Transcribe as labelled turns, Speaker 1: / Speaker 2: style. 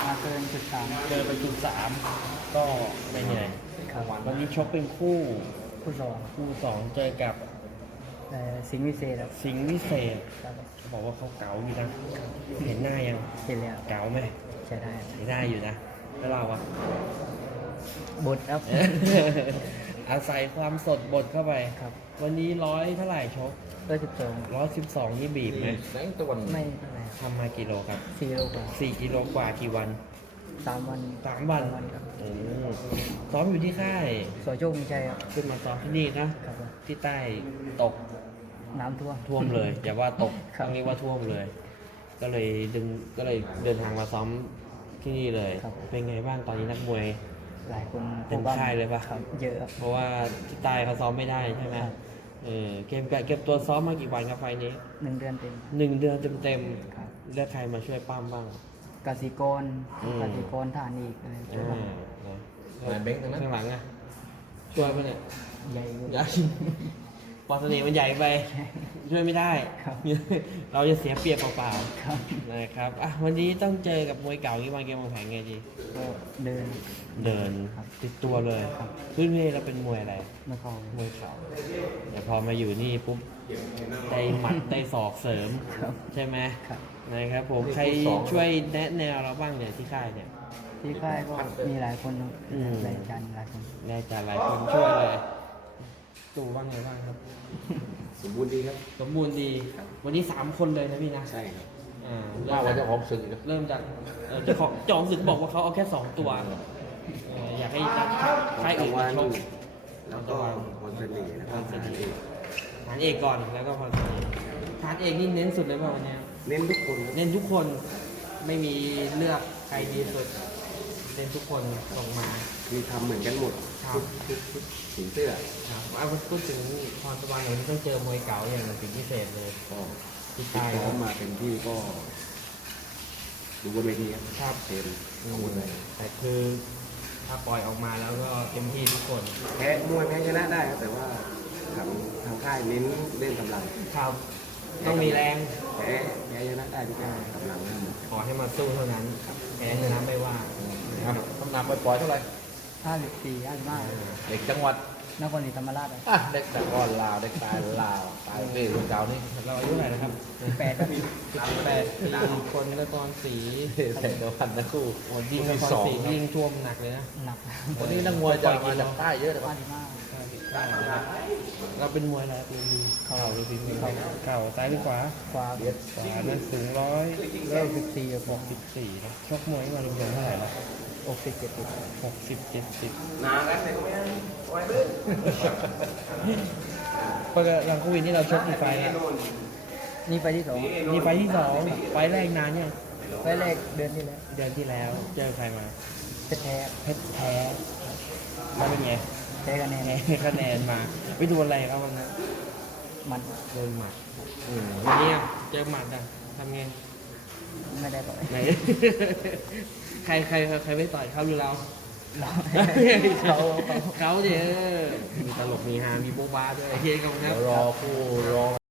Speaker 1: มาเกินจุดสาม
Speaker 2: เจอไปจุดสามก็ไม่เหนื่อย
Speaker 1: ครับ
Speaker 2: วันนี้ชกเป็นคู่
Speaker 1: ผู้สอง
Speaker 2: คู่สองเจอกับ
Speaker 1: สิงห์วิเศษครับ
Speaker 2: สิงห์วิเศษ
Speaker 1: ครับ
Speaker 2: เขาบอกว่าเขาเก๋าอยู่นะ เห็นหน้ายัง
Speaker 1: เห็นแล้ว
Speaker 2: เก๋าไหม
Speaker 1: ใช้ได้
Speaker 2: ใช้ได้อยู่นะแล้วเราอะ
Speaker 1: บทครับ
Speaker 2: อาศัยความสดบดเข้าไป
Speaker 1: ครับ
Speaker 2: วันนี้ร้อยเท่าไหร่ชก
Speaker 1: 112
Speaker 2: 112นี่บีบไหม
Speaker 3: แสงตะวัน
Speaker 1: ไม่เท่าไหร่ครับ
Speaker 2: ทำมากี่โลครับ
Speaker 1: 4 โลกว่า
Speaker 2: 4 กิโลกว่ากี่วัน
Speaker 1: 3 วัน
Speaker 2: 3 วัน
Speaker 1: ครับ
Speaker 2: โอ้ซ้อมอยู่ที่ค่าย
Speaker 1: สโชคมีชัยครับ
Speaker 2: ขึ้นมาซ้อมที่นี่นะครับ
Speaker 1: ผม
Speaker 2: ที่ใต้ตก
Speaker 1: น้ำท่วม
Speaker 2: ท่วมเลย อย่าว่าตก
Speaker 1: ครับ
Speaker 2: ต้องเรียกว่าท่วมเลย ก็เลยเดินทางมาซ้อมที่นี่เลย
Speaker 1: ครับ
Speaker 2: เป็นไงบ้างตอนนี้นักมวย
Speaker 1: หลายคน
Speaker 2: เต็มค่ายเลยปะ
Speaker 1: ครับ เยอะครับ
Speaker 2: เพราะว่าที่ใต้เขาซ้อมไม่ได้ใช่ไหม
Speaker 1: ครับ
Speaker 2: เก็บตัวซ้อมมากี่วันครับไฟล์นี้
Speaker 1: 1 เดือนเต็ม
Speaker 2: 1 เดือนเต็ม
Speaker 1: ครับ
Speaker 2: ๆเลือกใครมาช่วยปั้มบ้าง
Speaker 1: กสิกร
Speaker 2: อืม
Speaker 1: กสิกรฐานอีกอะไรช่วยบ้าง
Speaker 3: นายเบงค์ทั้งนั้น
Speaker 2: ข้างหลังอะช่วยปะเนี่ย
Speaker 1: ใหญ่อยู่
Speaker 2: ใหญ่ ปอสเน่ห์มันใหญ่ไป ช่วยไม่ได้
Speaker 1: ครับ
Speaker 2: เราจะเสียเปรียบเปล่า
Speaker 1: ครับ
Speaker 2: ๆนะครับอ่ะวันนี้ต้องเจอกับมวยเก่าที่วางเกมวางแผนไงดี
Speaker 1: ก็เดิน
Speaker 2: เดิน
Speaker 1: ครับ
Speaker 2: ติดตัวเลย
Speaker 1: ครับ
Speaker 2: พื้นเพเราเป็นมวยอะไร
Speaker 1: ไม่เข้าม
Speaker 2: วยเข่าแต่พอมาอยู่นี่ปุ๊บได้หมัดได้ศอกเสริม
Speaker 1: ครับ
Speaker 2: ใช่ไหม
Speaker 1: ครับ
Speaker 2: นะครับผมใครช่วยแนะแนวเราบ้างเนี่ยที่ค่ายเนี่ย
Speaker 1: ที่ค่ายก็มีหลายคนครับ
Speaker 2: อืม
Speaker 1: หลายอาจารย์หลายคน
Speaker 2: แน่ใจหลายคนช่วยเลยตู่บ้างไงบ้างครับ
Speaker 3: สมบูรณ์ดีครับ
Speaker 2: สมบูรณ์ดี วันนี้3 คนเลยนะพี่นะ
Speaker 3: ใช่ครับ
Speaker 2: อ่า
Speaker 3: ว่าวันจะออกศึกอีกครับ
Speaker 2: เริ่มจากเจ้าของจองศึกบอกว่าเขาเอาแค่ 2 ตัวอยากให้ค่ายอื่นมาชก
Speaker 3: แล้วก็พรเสน่ห์นะครับ
Speaker 2: พรเสน่ห์ ฐานเอกก่อนแล้วก็พอเสน่ห์ฐานเอกนี่เน้นสุดเลยป่ะวันเนี้ย
Speaker 3: เน้นทุกคนครับ
Speaker 2: เน้นทุกคนไม่มีเลือกใครดีสุดเน้นทุกคนส่งมา
Speaker 3: มีทำเหมือนกันหมด
Speaker 2: ครับ
Speaker 3: ทุกสีเสื้อ
Speaker 2: ครับเอาพูดถึงพรสวรรค์วันนี้ต้องเจอมวยเก่าอย่างสิ่งพิเศษเลย
Speaker 3: ก็
Speaker 2: ที่
Speaker 3: ที่
Speaker 2: ใต้
Speaker 3: ซ้อมมาเต็มที่ก็ดูบนเวทีครับ
Speaker 2: ครับ
Speaker 3: เต็มอาวุธเลย
Speaker 2: แต่คือถ้าปล่อยออกมาแล้วก็เต็มที่ทุกคน
Speaker 3: แพ้มวยแพ้ชนะได้ครับแต่ว่าทางค่ายเน้นเล่นกำลัง
Speaker 2: ครับต้องมีแรง
Speaker 3: แพ้ชนะได้ทุกอย่างกำลังนั่นหมด
Speaker 2: ขอให้มาสู้เท่านั้นแพ้ชนะไม่ว่า
Speaker 3: ครับน้ำหนักปล่อยๆเท่าไหร่
Speaker 1: 54 55
Speaker 3: เด็กจังหวัด
Speaker 1: นครศรีธรรมราชครับ
Speaker 3: เด็กแต่ก่อนลาวเด็กตายลาวตายเวรุ่นเก่านี่
Speaker 2: เราอายุเท่าไหร่นะครับ
Speaker 1: 8ครับ
Speaker 2: 18 คนนครศรี
Speaker 3: เสร็จเดียวกันทั้งคู่
Speaker 2: โอ้ยิงนครศรียิงท่วมหนักเลยนะ
Speaker 1: หนัก
Speaker 3: วันนี้นักมวยจะมาจากใต้เยอะเลยครับ
Speaker 1: 55
Speaker 2: เราเป็นมวยอะไรเป็นดีเข่าหรือฝีมือเข่าซ้ายหรือขวา
Speaker 1: ขวา
Speaker 2: ขวานั้นสูง
Speaker 1: 64กับ
Speaker 2: 164นะชกมวยมารวมๆเท่าไหร่ละ
Speaker 1: 60 70
Speaker 2: 60 70
Speaker 3: นากันแต่ก็ไม่ไว้เบื้อ
Speaker 2: ปกติหลังโควิดนี่เราชกกี่ไฟล์แล้ว
Speaker 1: นี่ไปที่ 2
Speaker 2: นี่ไฟล์ที่ 2 ไฟล์แรกนานยัง
Speaker 1: ไปแรกเดือนที่แล้ว
Speaker 2: เดือนที่แล้วเจอใครมา
Speaker 1: เป็นแท้
Speaker 2: เพชรแท้แล้วเป็นไง
Speaker 1: แท้คะแนน
Speaker 2: คะแนนมาไปดูอะไรครับวันนั้น
Speaker 1: มัน
Speaker 2: โดนหมัดวันนี้อะเจอหมัดอ่ะทำไง
Speaker 1: ไม่ได้ต่อย
Speaker 2: ไหน ใครไม่ต่อยเขาหรือเรา
Speaker 1: เรา
Speaker 2: เขาเขาเดี๋ยวมีตลกมีฮามีโบ๊ะบ้าด้วยเฮ้ยกับนะ
Speaker 3: รอคู่รอ